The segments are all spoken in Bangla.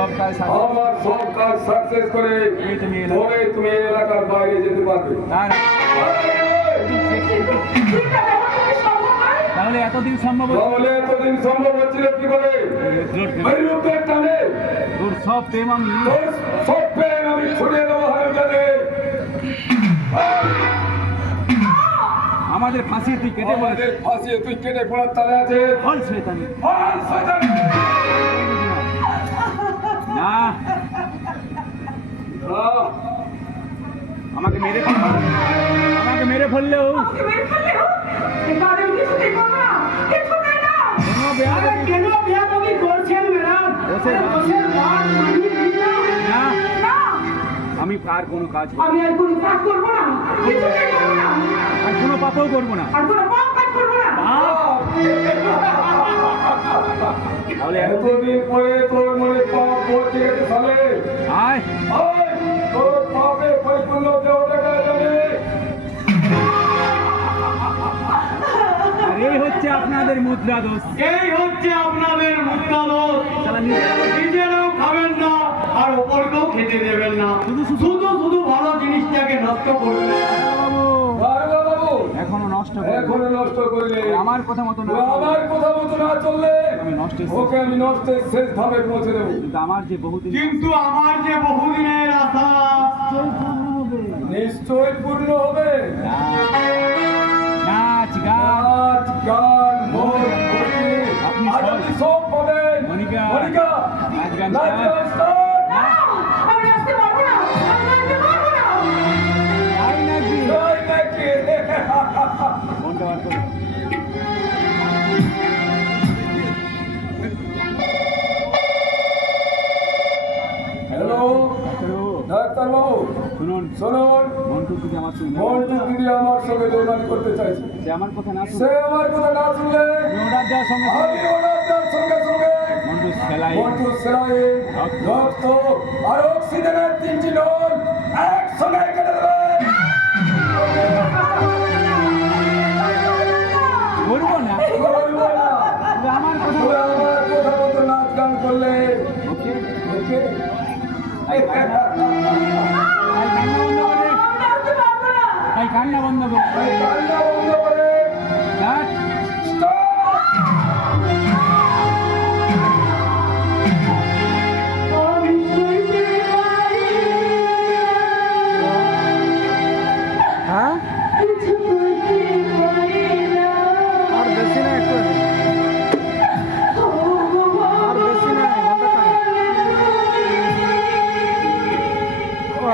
আমার সব কাজ সাকসেস করে তুমি এলাকার বাইরে যেতে পারবে। তাহলে এতদিন সম্ভব হচ্ছিল কি করে? টানে তোর সব প্রেম আমি ছড়িয়ে দেবো হারামজাদে। আমাদের ফাঁসি তুই কেটে পড়ার তালে আছে। ফল শয়তানি না, আমাকে মেরে ফেললেও আমি আর কোনো কাজ করবো না, আর কোনো পাপও করবো না। তাহলে এতদিন পরে তোর মনে পাপ পড়ছে গেছে সালে। আয় তোর পাপে পরিপূর্ণ দেওয়া দেখা যাবে। এই হচ্ছে আপনাদের মুদ্রা দোষ, নিজেরাও খাবেন না আর ওপরকেও খেতে দেবেন না, শুধু ভালো জিনিসটাকে নষ্ট করবেন। এখনো নষ্ট করলে আমার কথা মতো না চললে আমি ওকে আমি নষ্টের শেষ ধাপে পৌঁছে দেবো। কিন্তু আমার যে বহুদিনের আশা নিশ্চয় পূর্ণ হবে। নাচ গান আপনি সব পাবেন। মনিকা নাচ গান কোনটা বার করো? হ্যালো ডাক্তারবাবু, শুনুন মন্টু দিদি আমার সঙ্গে বেইমানি করতে চাইছে। সে আমার কথা না সে আমার কথা না শুনলে অর্ডার দেওয়ার সঙ্গে মন্টু সেলাইন রক্ত আর অক্সিজেনের 3টি নল একসঙ্গে কেটে দেবে। করবো না আমার কথা মতো নাচ গান করলে ওকে ওকে কান্না বন্ধ করে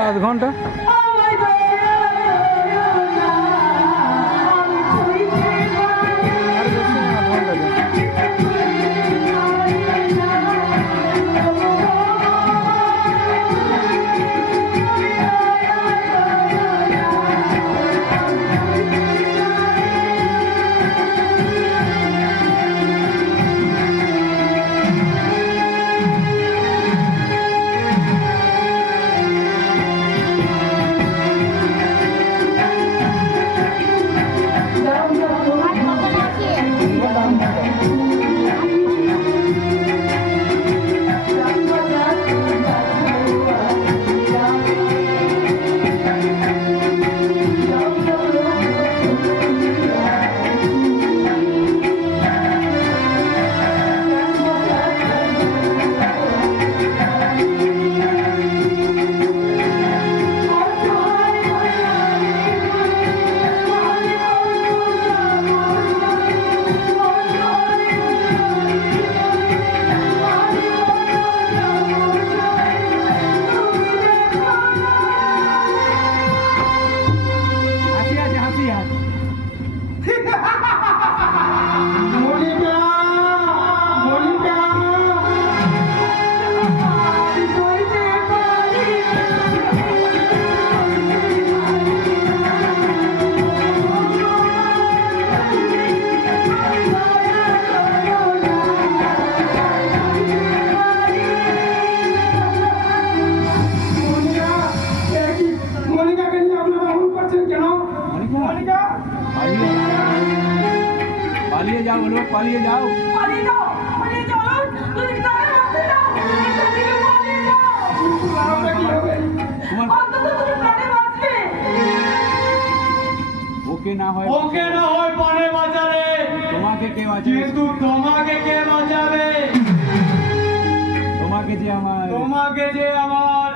আধ ঘন্টা ওকে না হয় পানে বাজারে, তোমাকে কে বাঁচাবে? কিন্তু তোমাকে কে বাঁচাবে? তোমাকে যে আমার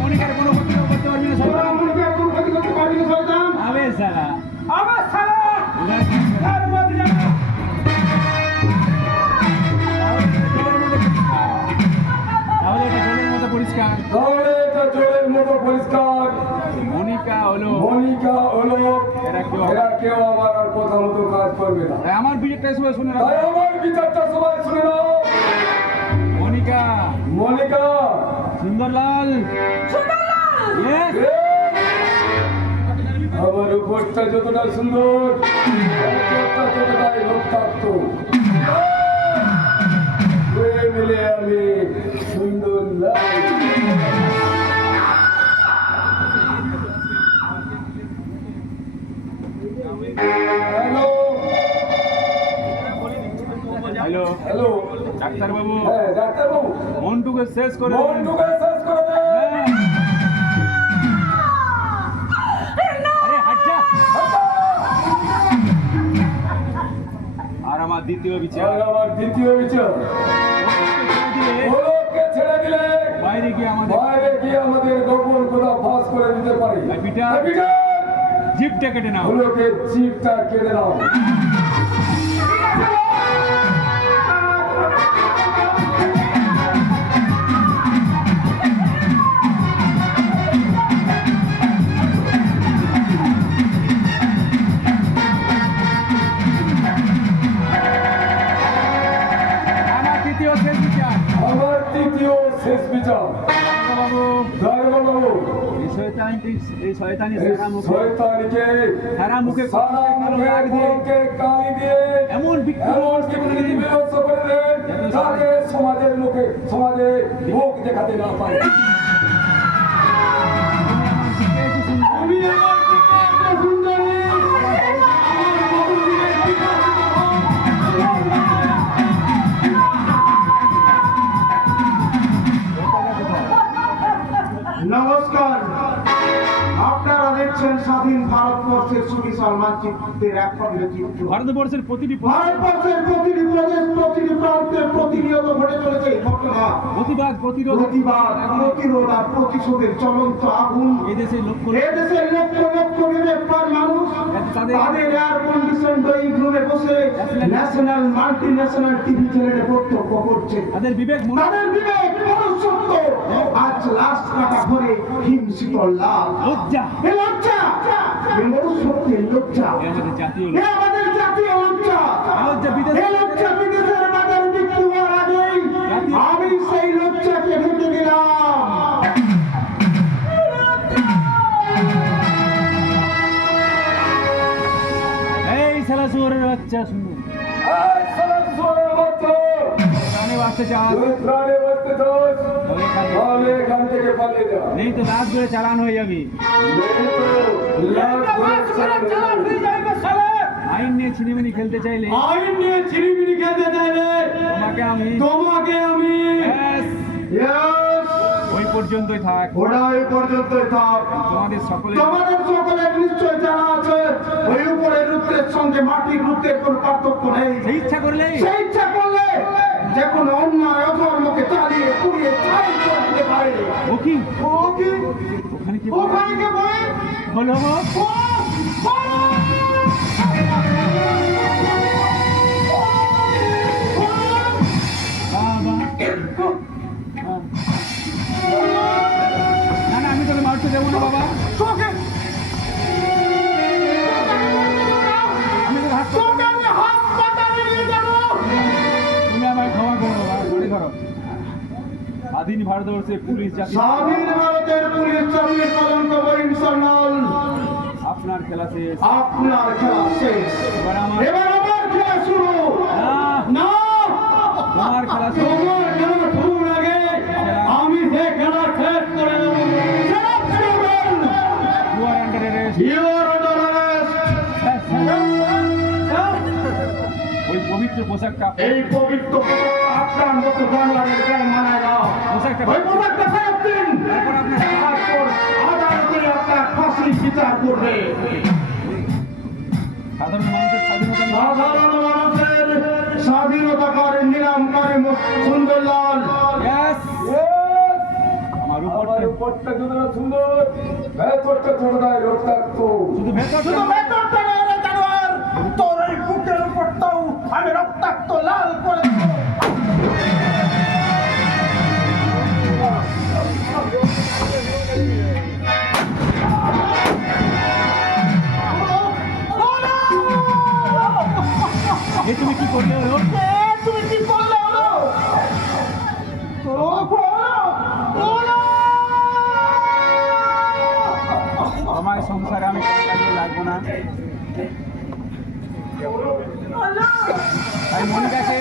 মনিকার কোনো ক্ষতি করতে পারবি না শয়তান। আবে শালা তাহলে এটা জলের মতো পরিষ্কার। তাহলে এটা জলের মতো পরিষ্কার। মনিকা হলো এরা কেউ আমার আর কথা মতো কাজ করবে না। তাই আমার বিচারটা সবাই শুনে তাই নাও। আমার বিচারটা সবাই শুনে নাও। মনিকা সুন্দরলাল Yes! আমার উপরটা যতটা সুন্দর ততটাই রক্তাক্ত। মিলে আমি সুন্দর হ্যালো হ্যালো ডাক্তারবাবু, হ্যাঁ ডাক্তারবাবু, মনটুকে শেষ করে দিন। মনটুকে শেষ করে দেন। আরে হাট যা। আর আমার দ্বিতীয় বিচার আমার দ্বিতীয় বিচার ওকে ছেড়ে দিলে বাইরে গিয়ে আমাদের গোপন কথা ফাঁস করে দিতে পারে। জিপটা কেটে নাও। ওকে জিপটা কেটে নাও। আমার তৃতীয় শেষ বিচার বাবু দারোগাবাবু, এই শয়তানি শয়তানিকে সারা মুখে কালি দিয়ে এমন বিকৃতি বিনষ্ট করে দেন যাতে সমাজে মুখ দেখাতে না পারে। আমি আমার দিকে একটা সুন্দরী, আমার বহুদিনের নমস্কার, আপনারা দেখছেন স্বাধীন ভারতবর্ষের সুবিশাল মানচিত্রের এক খণ্ড চিত্র। ভারতবর্ষের প্রতিটি ভারতবর্ষের প্রতিটি প্রদেশ, প্রতিটি প্রান্তে প্রতিনিয়ত ঘটে চলেছে এই ঘটনা। প্রতিবাদ প্রতিরোধ আর প্রতিশোধের চলন্ত আগুন। এদেশের লক্ষ্য এদেশের লক্ষ লক্ষ বিবেকবান মানুষ তাদের এয়ার কন্ডিশন ড্রয়িং রুমে বসে ন্যাশনাল মাল্টিন্যাশনাল টিভি চ্যানেলে বক্তব্য করছে। তাদের বিবেক মনুষ্যত্ব আজ লাশ কাটা করে হিমশীত লাল। লজ্জা এ লজ্জা, এ মনুষ্যত্বের লজ্জা, এ আমাদের জাতীয় এ আমাদের জাতীয় লজ্জা। এ লজ্জা বিদেশের বাজারে বিক্রি হওয়ার আগেই আমি সেই লজ্জাকে ঢেকে দিলাম। এই শালা শুয়োরের বাচ্চা শুনুন এই শালা শুয়োরের বাচ্চা, প্রাণে বাঁচতে চাস তুই প্রাণে বাঁচতে চাস, তবে তাহলে এখান থেকে পালিয়ে যা। নেই তো রাত ধরে চালান হয়ে যাবি। আইন নিয়ে ছিনিমিনি খেলতে চাইলে তোমাকে আমি ব্যাস, ওই পর্যন্তই থাক। ওটা এই পর্যন্তই থাক। তোমাদের সকলে তোমাদের সকলের নিশ্চয় জানা আছে ওই উপরের রুদ্রের সঙ্গে মাটির রুদ্রের কোনো পার্থক্য নেই। সেই ইচ্ছা করলে সেই ইচ্ছা করলে যে কোনো অন্যায় অধর্মকে চালিয়ে পুড়িয়ে ছাই করে দিতে পারে। ও কি ওখানে কি ওখানে কি বলে হলো না না, আমি তোকে মারতে দেবো না বাবা। আমি তোকে হাসপাতালে নিয়ে যাবো। তুমি আমায় ক্ষমা করো বাবা, ঘরে ধরো। স্বাধীন ভারতবর্ষের পুলিশ জাতি, স্বাধীন ভারতের পুলিশ জাতির কলঙ্ক বরিন সান্যাল। আপনার খেলা শেষ, আপনার খেলা শেষ। এবার আমার খেলা শুরু। না, তোমার খেলা শেষ। তোমার খেলা শুরুর আগে আমি সে খেলা শেষ করে দেবো। You are under arrest. You are under arrest. ওই পবিত্র পবিত্র পোশাকটা এই পবিত্র পোশাকটা আপনার মতো জানোয়ারের গায়ে মানায় না। পোশাকটা ওই পোশাকটা ফেরত দিন। তারপর আপনার তারপর আদালতে আপনার ফাঁসির বিচার করবে। সাধারণ মানুষের স্বাধীনতা নিয়ে সাধারণ মানুষের স্বাধীনতাকারী নিলামকারী সুন্দরলাল। Yes! আমার আমার উপরটা উপরটা যতটা সুন্দর ভেতরটা ততটাই রক্তাক্ত। শুধু ভেতরটা শুধু ভেতরটা নয় রে জানোয়ার, তোর এই বুকের উপরটাও আমি রক্তাক্ত লাল করে দেবো। এ তুমি কি করলে হলো? তুমি কি করলে হলো? আমার সংসারে আমি কোনো কাজে লাগবো না। তাই মনিকাকে